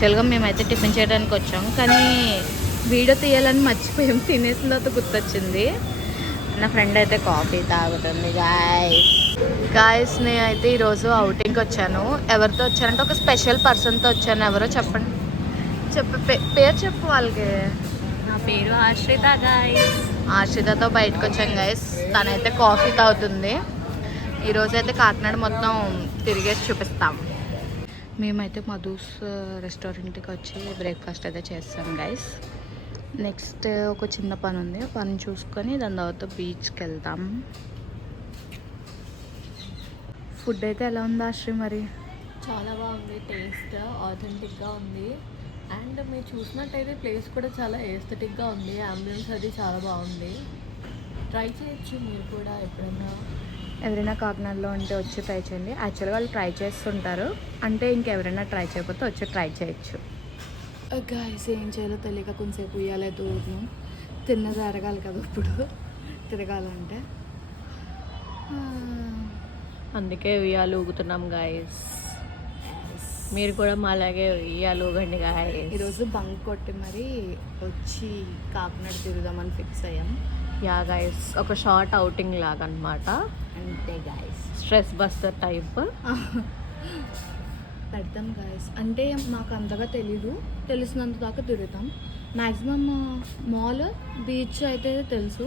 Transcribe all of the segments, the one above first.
యాక్చువల్గా మేమైతే టిఫిన్ చేయడానికి వచ్చాం, కానీ వీడియో తీయాలని మర్చిపోయాం. తినేసిన తర్వాత గుర్తొచ్చింది. నా ఫ్రెండ్ అయితే కాఫీ తాగుతుంది. గాయస్ నేను అయితే ఈరోజు అవుటింగ్కి వచ్చాను. ఎవరితో వచ్చానంటే ఒక స్పెషల్ పర్సన్తో వచ్చాను. ఎవరో చెప్పండి, పేరు చెప్పు వాళ్ళకి. నా పేరు ఆశ్రిత గాయస్. ఆశ్రితతో బయటకు వచ్చాం గాయస్. తనైతే కాఫీ తాగుతుంది. ఈరోజైతే కాకినాడ మొత్తం తిరిగేసి చూపిస్తాం. మేమైతే మధుస్ రెస్టారెంట్కి వచ్చి బ్రేక్ఫాస్ట్ అయితే చేస్తాం గైస్. నెక్స్ట్ ఒక చిన్న పని ఉంది, పని చూసుకొని దాని తర్వాత బీచ్కి వెళ్తాం. ఫుడ్ అయితే ఎలా ఉందా శ్రీ? మరి చాలా బాగుంది, టేస్ట్ ఆథెంటిక్గా ఉంది. అండ్ మీరు చూసినట్టయితే ప్లేస్ కూడా చాలా ఎస్థెటిక్గా ఉంది. అంబియన్స్ అది చాలా బాగుంది. ట్రై చేయొచ్చు మీరు కూడా ఎవరైనా కాకినాడలో ఉంటే వచ్చి ట్రై చేయండి. యాక్చువల్గా వాళ్ళు ట్రై చేస్తుంటారు, అంటే ఇంకెవరైనా ట్రై చేయకపోతే వచ్చి ట్రై చేయొచ్చు. గాయస్ ఏం చేయాలో తెలియక కొంచెంసేపు ఉయ్యాలే దూరం. తిన్నది అరగాలి కదా ఇప్పుడు తిరగాలంటే, అందుకే ఉయ్యాలు ఊగుతున్నాం గాయస్. మీరు కూడా మా అలాగే ఉయ్యాలు ఊగండి గాయస్. ఈరోజు బంక్ కొట్టి మరి వచ్చి కాకినాడ తిరుగుదామని ఫిక్స్ అయ్యాం. యా గాయస్, ఒక షార్ట్ అవుటింగ్ లాగా అనమాట. అంతే గాయస్, స్ట్రెస్ బస్టర్ టైప్ పెడతాం గాయస్. అంటే మాకు అంతగా తెలీదు, తెలిసినంత దాకా తిరుగుతాం. మ్యాక్సిమం మాల్, బీచ్ అయితే తెలుసు.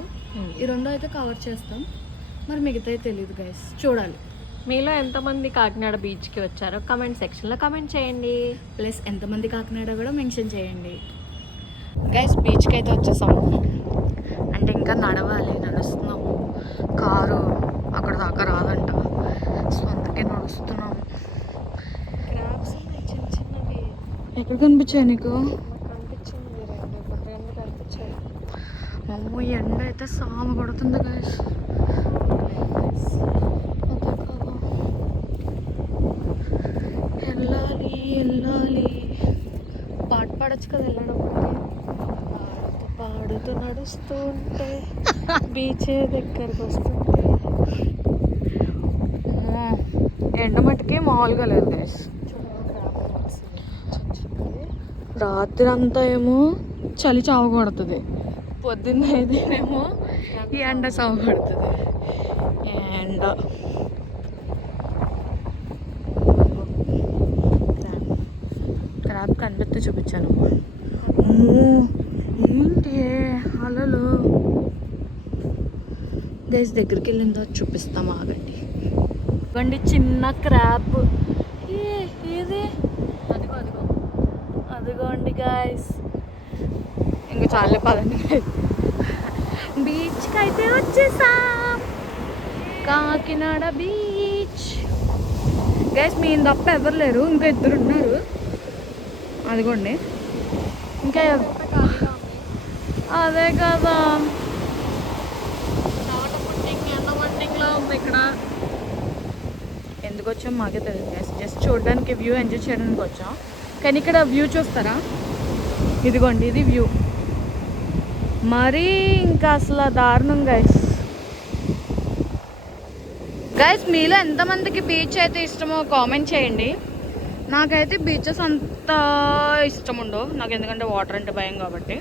ఈ రెండు అయితే కవర్ చేస్తాం, మరి మిగతా తెలీదు గాయస్, చూడాలి. మీలో ఎంతమంది కాకినాడ బీచ్కి వచ్చారో కమెంట్ సెక్షన్లో కమెంట్ చేయండి. ప్లస్ ఎంతమంది కాకినాడ కూడా మెన్షన్ చేయండి. గైస్ బీచ్కి అయితే వచ్చేసాము, అంటే ఇంకా నడుస్తున్నాము. కారు అక్కడ దాకా రాదంట, సో అందుకే నడుస్తున్నాము. ఎక్కడ కనిపించాయి నీకు? అమ్మో ఎండ అయితే సామ కొడుతుంది గైస్. వెళ్ళాలి పాట పాడచ్చు కదా వెళ్ళడం. పాడుతూ నడుస్తూ ఉంటే బీచ్ దగ్గరకు వస్తుంటే ఎండ మట్టుకే మామూలుగా లేదు గైస్. రాత్రి అంతా ఏమో చలి చావ కొడుతుంది, పొద్దున్న అయితేనేమో ఈ ఎండ చావ కొడుతుంది. ఎండ క్రాబ్ కనిపిస్తే చూపించాను. ఏంటి అలలు గైస్, దగ్గరికి వెళ్ళిన తర్వాత చూపిస్తాం, ఆగండి. ఇవ్వండి చిన్న క్రాబ్. ఇది అదిగోండి గాయస్. ఇంకా చాలా పదండి. బీచ్కి అయితే వచ్చేసాం, కాకినాడ బీచ్. గైస్ మీ తప్ప ఎవరు లేరు, ఇంకా ఇద్దరు ఉన్నారు. అదిగోండి ఇంకా అదే కదా, ఎండమంటింగ్లో ఉంది ఇక్కడ. ఎందుకు వచ్చాం మాకే తెలియదు గైస్, జస్ట్ చూడడానికి వ్యూ ఎంజాయ్ చేయడానికి వచ్చాం. కానీ ఇక్కడ వ్యూ చూస్తారా, ఇదిగోండి ఇది వ్యూ. మరీ ఇంకా అసలు దారుణం గైస్. మీలో ఎంతమందికి బీచ్ అయితే ఇష్టమో కామెంట్ చేయండి. నాకైతే బీచెస్ అంత ఇష్టం ఉండవు నాకు, ఎందుకంటే వాటర్ అంటే భయం కాబట్టి.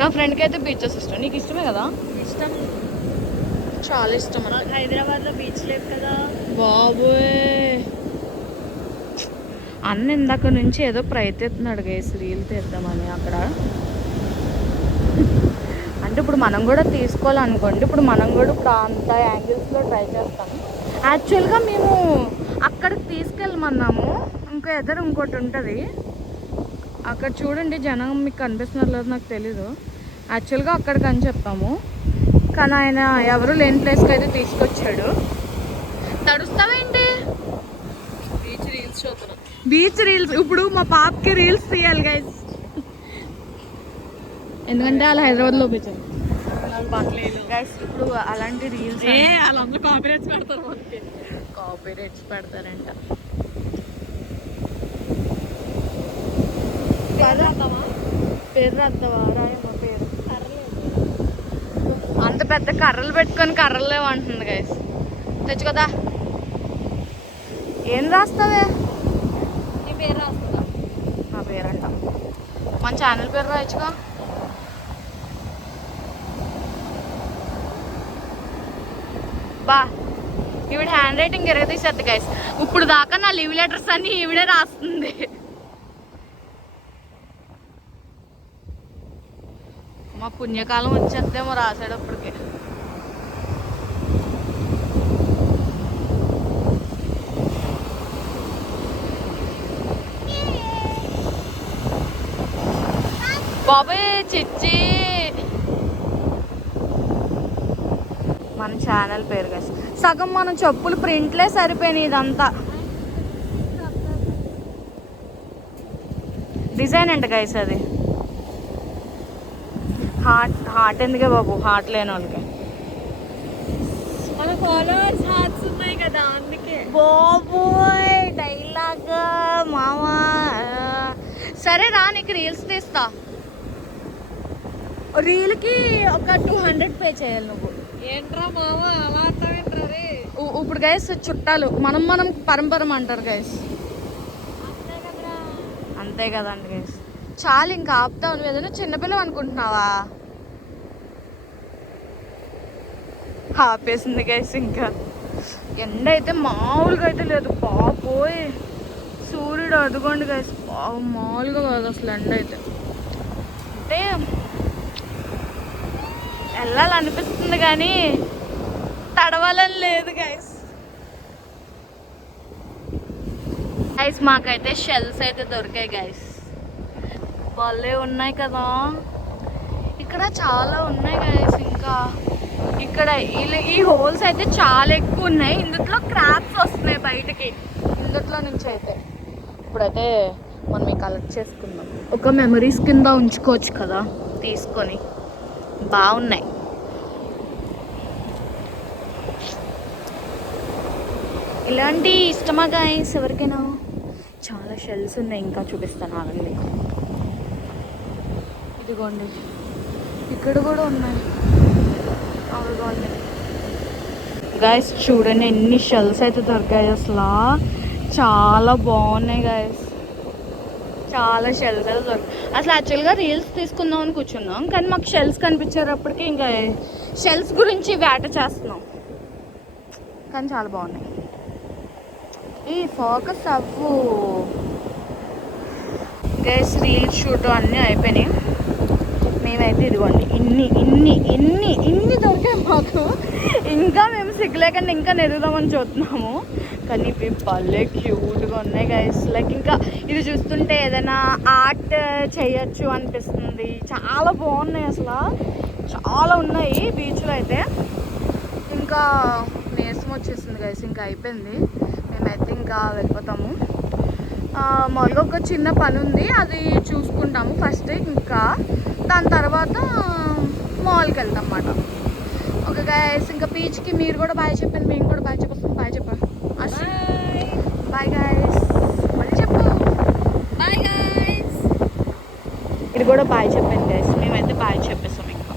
నా ఫ్రెండ్కి అయితే బీచెస్ ఇష్టం. నీకు ఇష్టమే కదా? ఇష్టం, చాలా ఇష్టం. హైదరాబాద్లో బీచ్ లేదు కదా బాబోయ్. అన్న ఇందాక నుంచి ఏదో ప్రయత్నిస్తున్నాడు గైస్ రీల్ తీద్దామని అక్కడ. అంటే ఇప్పుడు మనం కూడా తీసుకోవాలనుకోండి, ఇప్పుడు మనం కూడా ఇప్పుడు అంత యాంగిల్స్లో ట్రై చేస్తాం. యాక్చువల్గా మేము అక్కడికి తీసుకెళ్ళమన్నాము, ఇంకో ఎదురు ఇంకోటి ఉంటుంది అక్కడ చూడండి. జనం మీకు కనిపిస్తున్నారు లేదు నాకు తెలీదు. యాక్చువల్గా అక్కడికి అని చెప్పాము, కానీ ఆయన ఎవరు లేని ప్లేస్కి అయితే తీసుకొచ్చాడు. తడుస్తావేంటి? బీచ్ రీల్స్ ఇప్పుడు మా పాపకి రీల్స్ తీయాలి గైస్, ఎందుకంటే వాళ్ళు హైదరాబాద్లో పెట్టారు గైస్. ఇప్పుడు అలాంటి రీల్స్ వాళ్ళందరూ కాపీరైట్స్ పెడతారు, కాపీరైట్స్ పెడతారంట. పేరు రాద్దావా? రాయమ్మా పేరు. అంత పెద్ద కర్రలు పెట్టుకొని కర్రలు లేవు అంటుంది గైస్. తెచ్చు కదా, ఏం రాస్తావే? నీ పేరు రాస్తుందా? నా పేరంట. మన ఛానల్ పేరు రాయొచ్చుగా. బా ఈవిడ హ్యాండ్ రైటింగ్ ఎరగదీసేద్ది గైస్. ఇప్పుడు దాకా నా లీవ్ లెటర్స్ అన్ని ఈవిడే రాస్తుంది. మా పుణ్యకాలం వచ్చేస్తేమో రాసేటప్పటికి. బాబాయ్ చిచ్చి మన ఛానల్ పేరు గైస్. సగం మన చెప్పులు ప్రింట్లే సరిపోయినాయి. ఇదంతా డిజైన్ అంట గైస్. అది హార్ట్ ఎందుకే బాబు, హార్ట్ లేని వాళ్ళకి. మన ఫాలోవర్స్ హార్ట్స్ ఉన్నాయి కదా అందుకే. బాబోయ్ డైలాగ్ మామా. సరే రా, నీకు రీల్స్ తీస్తా. రీల్కి ఒక 200 పే చేయాలి నువ్వు. ఏంట్రా మామ అలా అంటావేంట్రా రే? ఇప్పుడు గైస్ చుట్టాలు మనం పరంపరం అంటారు గైస్. అంతే కదండి గైస్. చాలు ఇంకా ఆపుతావు. నువ్వు ఏదైనా చిన్నపిల్లలు అనుకుంటున్నావా? ఆపేసింది గైస్. ఇంకా ఎండ అయితే మామూలుగా అయితే లేదు బాబోయ్. సూర్యుడు అదుగోండి గైస్, మామూలుగా కాదు అసలు ఎండ అయితే. అంటే వెళ్ళాలనిపిస్తుంది కానీ తడవాలని లేదు గైస్. గైస్ మాకైతే షెల్స్ అయితే దొరికాయి గైస్. భలే ఉన్నాయి కదా. ఇక్కడ చాలా ఉన్నాయి గైస్. ఇంకా ఇక్కడ ఈ హోల్స్ అయితే చాలా ఎక్కువ ఉన్నాయి. ఇందులో క్రాప్స్ వస్తున్నాయి బయటకి, ఇందులో నుంచి అయితే. ఇప్పుడైతే మనం ఈ కలెక్ట్ చేసుకుందాం. ఒక మెమరీస్ కింద ఉంచుకోవచ్చు కదా తీసుకొని. బాగున్నాయి. ఇలాంటి ఇష్టమా గైస్ ఎవరికైనా? చాలా షెల్స్ ఉన్నాయి, ఇంకా చూపిస్తాను ఆగండి. ఇదిగోండి ఇక్కడ కూడా ఉన్నాయి. అదిగోండి గైస్ చూడండి ఎన్ని షెల్స్ అయితే దొరికాయి అసలు. చాలా బాగున్నాయి గైస్. చాలా షెల్స్ అయితే దొరికాయి. అసలు యాక్చువల్గా రీల్స్ తీసుకుందాం అని కూర్చున్నాం, కానీ మాకు షెల్స్ కనిపించేటప్పటికి ఇంకా షెల్స్ గురించి వేట చేస్తున్నాం. కానీ చాలా బాగున్నాయి. ఈ ఫోకస్ అవ్వు గైస్. రీల్స్ షూట్ అన్నీ అయిపోయినాయి. మేమైతే ఇదిగోండి ఇన్ని దొరికాయి మాకు. ఇంకా మేము సిగ్గులేకుండా ఇంకా నెరుగుదామని చూస్తున్నాము. కానీ ఇవి భలే క్యూట్గా ఉన్నాయి గైస్. లైక్ ఇంకా ఇది చూస్తుంటే ఏదైనా ఆర్ట్ చేయొచ్చు అనిపిస్తుంది. చాలా బాగున్నాయి అసలు. చాలా ఉన్నాయి బీచ్లో అయితే. ఇంకా నీరసం వచ్చేసింది గైస్. ఇంకా అయిపోయింది. మేమైతే ఇంకా వెళ్ళిపోతాము. మామూలుగా ఒక చిన్న పని ఉంది, అది చూసుకుంటాము ఫస్ట్. ఇంకా దాని తర్వాత మాల్కి వెళ్తాం అన్నమాట. ఓకే గైస్, ఇంకా బీచ్కి మీరు కూడా బాయ్ చెప్పండి. మేము కూడా బాయ్ చెప్పేస్తాం. బాయ్ చెప్పా. Bye guys. మళ్ళీ చెప్పు బాయ్ గైస్. మీరు కూడా బాయ్ చెప్పండి గైస్. మేమైతే బాయ్ చెప్పేస్తాం ఇంకా.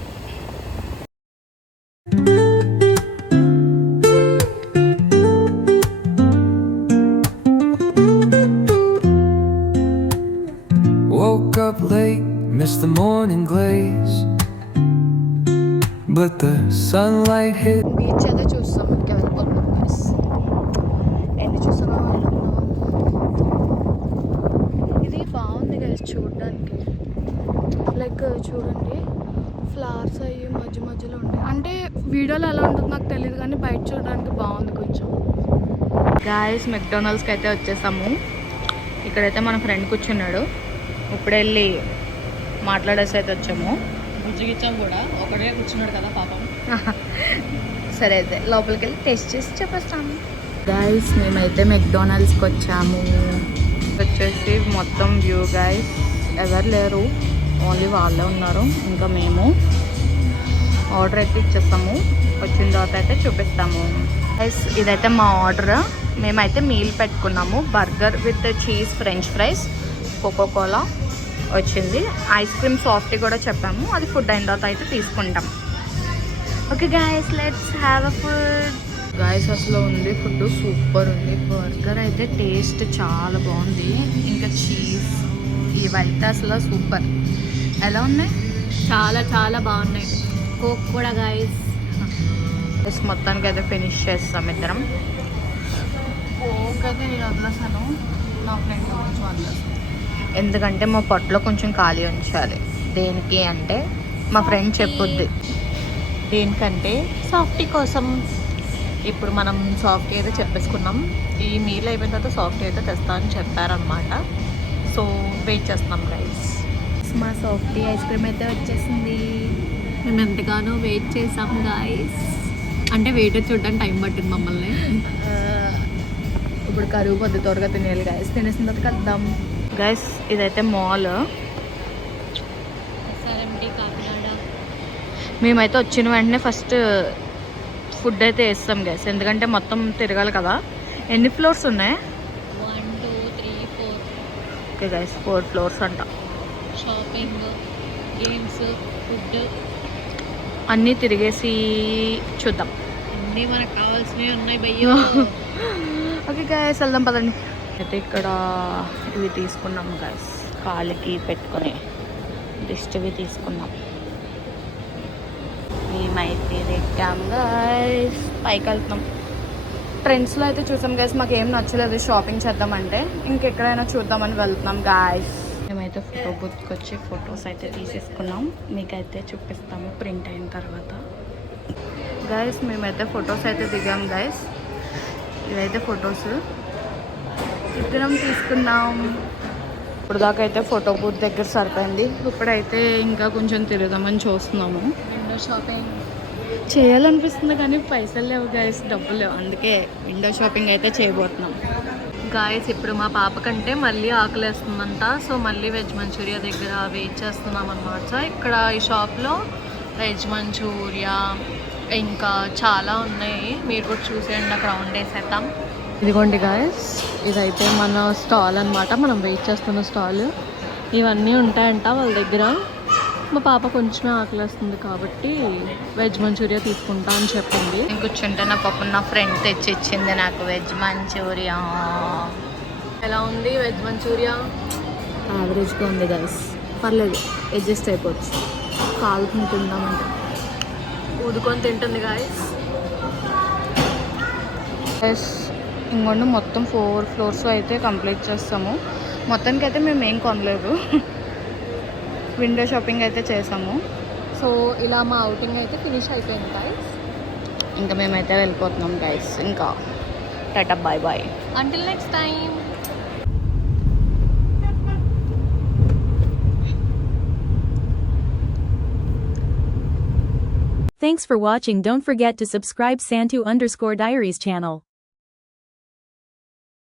Woke up late, missed the morning glaze, but the sunlight hit. Beach అయితే చూస్తాం. ఇంకా వెళ్ళిపోతున్నాం గైస్. ఎన్ని చూస్తున్నాం. ఇది బాగుంది గైస్ చూడడానికి. లైక్ చూడండి ఫ్లవర్స్ అయ్యి మధ్య మధ్యలో ఉంటాయి. అంటే వీడియోలో ఎలా ఉంటుందో నాకు తెలియదు, కానీ బయట చూడడానికి బాగుంది కొంచెం. గైస్ మెక్డొనాల్డ్స్కి అయితే వచ్చేసాము. ఇక్కడైతే మన ఫ్రెండ్ కూర్చున్నాడు. ఇప్పుడు వెళ్ళి మాట్లాడేసి అయితే వచ్చాము. బుజ్జిగిచ్చాం కూడా, ఒకడే కూర్చున్నాడు కదా పాపం. సరే అయితే లోపలికి వెళ్ళి టేస్ట్ చేసి చెప్పేస్తాము. గైస్ మేమైతే మెక్డొనాల్డ్స్కి వచ్చాము. వచ్చేసి మొత్తం వ్యూ గైస్. ఎవరు లేరు, ఓన్లీ వాళ్ళే ఉన్నారు. ఇంకా మేము ఆర్డర్ అయితే ఇచ్చేస్తాము. వచ్చిన తర్వాత అయితే చూపిస్తాము గైస్. ఇదైతే మా ఆర్డర్. మేమైతే మీల్ పెట్టుకున్నాము. Burger with cheese French fries, Coca Cola వచ్చింది. ఐస్ క్రీమ్ సాఫ్టీ కూడా చెప్పాము. అది ఫుడ్ అయిన తర్వాత అయితే తీసుకుంటాం. Okay guys, let's have a food. Guys అసలు ఉంది ఫుడ్ సూపర్ ఉంది. బర్గర్ అయితే టేస్ట్ చాలా బాగుంది. ఇంకా చీజ్ ఇవైతే అసలు సూపర్. ఎలా ఉన్నాయి? చాలా చాలా బాగున్నాయి. కోక్ కూడా గాయస్. మొత్తానికి అయితే ఫినిష్ చేస్తాం ఇద్దరం. ఓకే నేను వదిలేసాను, నా ఫ్రెండ్ కొంచెం వదిలేసాను. ఎందుకంటే మా పొట్టలో కొంచెం ఖాళీ ఉంచాలి. దేనికి అంటే మా ఫ్రెండ్ చెప్పుద్ది. దేనికంటే సాఫ్టీ కోసం. ఇప్పుడు మనం సాఫ్ట్ అయితే చెప్పేసుకున్నాం. ఈ మీల్ అయిపోయిన తర్వాత సాఫ్ట్ అయితే తెస్తా అని చెప్పారనమాట. సో వెయిట్ చేస్తున్నాం గైస్. మా సాఫ్టీ ఐస్ క్రీమ్ అయితే వచ్చేసింది. మేము ఎంతగానో వెయిట్ చేసాం గాయస్. అంటే వెయిట్ చూడడానికి టైం పట్టింది మమ్మల్ని. ఇప్పుడు కరువు పొద్దు త్వరగా తినేయాలి గైస్. తినేసిన తర్వాత కలుద్దాం గైస్. ఇదైతే మాల్. మేమైతే వచ్చిన వెంటనే ఫస్ట్ ఫుడ్ అయితే వేస్తాం గైస్, ఎందుకంటే మొత్తం తిరగాలి కదా. ఎన్ని ఫ్లోర్స్ ఉన్నాయి? 1 2 3 4. ఓకే గైస్, 4 ఫ్లోర్స్ అంట. షాపింగ్, గేమ్స్, ఫుడ్ అన్నీ తిరిగేసి చూద్దాం. అన్నీ మనకు కావాల్సినవి ఉన్నాయి భయ్యో. ఓకే గైస్, వెళ్దాం పదండి. అయితే ఇక్కడ ఇవి తీసుకున్నాం గైస్, కాళ్ళకి పెట్టుకొని దిష్టివి తీసుకున్నాం. మేమైతే ఎక్కాం గైస్, పైకి వెళ్తున్నాం. ట్రెండ్స్లో అయితే చూసాం గైస్, మాకు ఏం నచ్చలేదు షాపింగ్ చేద్దామంటే, ఇంకెక్కడైనా చూద్దామని వెళ్తున్నాం గైస్. మేమైతే ఫోటో బూత్కి వచ్చి ఫొటోస్ అయితే తీసేసుకున్నాం. మీకైతే చూపిస్తాము ప్రింట్ అయిన తర్వాత. గైస్ మేమైతే ఫొటోస్ అయితే దిగాం గైస్. ఇవైతే ఫొటోస్ ఇద్దరం తీసుకున్నాం. ఇప్పుడు దాకా అయితే ఫోటో బూత్ దగ్గర సరిపోయింది. ఇప్పుడైతే ఇంకా కొంచెం తిరుగుదామని చూస్తున్నాము. విండో షాపింగ్ చేయాలనిపిస్తుంది కానీ పైసలు లేవు గైస్, డబ్బులు లేవు. అందుకే విండో షాపింగ్ అయితే చేయబోతున్నాం గాయస్. ఇప్పుడు మా పాప కంటే మళ్ళీ ఆకలేస్తుందంట. సో మళ్ళీ వెజ్ మంచూరియా దగ్గర వెయిట్ చేస్తున్నాం అనమాట. ఇక్కడ ఈ షాప్లో వెజ్ మంచూరియా ఇంకా చాలా ఉన్నాయి. మీరు కూడా చూసేయండి, నాకు రౌండ్ వేసేద్దాం. ఇదిగోండి గాయస్, ఇదైతే మన స్టాల్ అనమాట, మనం వెయిట్ చేస్తున్న స్టాల్. ఇవన్నీ ఉంటాయంట వాళ్ళ దగ్గర. మా పాప కొంచెమే ఆకలేస్తుంది కాబట్టి వెజ్ మంచూరియా తీసుకుంటా అని చెప్పింది. నేను కూర్చుంటే నా పాప నా ఫ్రెండ్ తెచ్చి ఇచ్చింది నాకు వెజ్ మంచూరియా. ఎలా ఉంది వెజ్ మంచూరియా? యావరేజ్గా ఉంది గైస్, పర్లేదు, అడ్జస్ట్ అయిపోవచ్చు. కాలుకుని తిందామంటే ఊదుకొని తింటుంది గాయస్. గైస్ ఇంకొండ మొత్తం 4 ఫ్లోర్స్ అయితే కంప్లీట్ చేస్తాము. మొత్తానికి అయితే మేము ఏం కొనలేదు, విండో షాపింగ్ అయితే చేసాము. సో ఇలా మా అవుటింగ్ అయితే ఫినిష్ అయిపోయింది గైస్. ఇంకా మేమైతే వెళ్ళిపోతున్నాం గైస్. ఇంకా tata bye bye, until next time. Thanks for watching. Don't forget to subscribe Santu_Diaries channel.